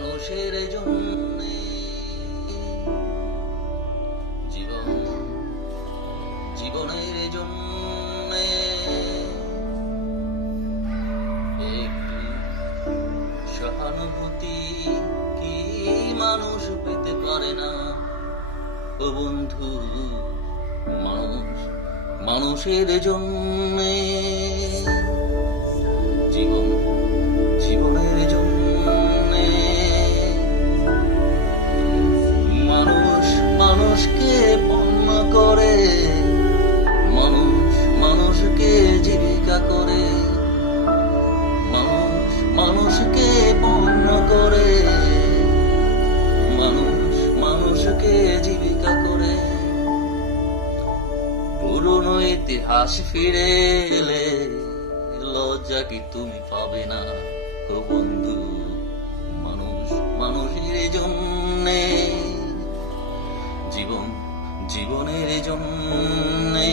মানুষের জন্য জীবন জীবনের জন্য এক সহানুভূতি কি মানুষ পেতে পারে না ও বন্ধু মানুষ মানুষের জন্যে মানুষকে করে মানুষ মানুষকে জীবিকা করে পুরনো ইতিহাস ফিরে লজ্জা কি তুমি পাবে না ও বন্ধু মানুষ মানুষের জন্যে জীবন জীবনের জন্যে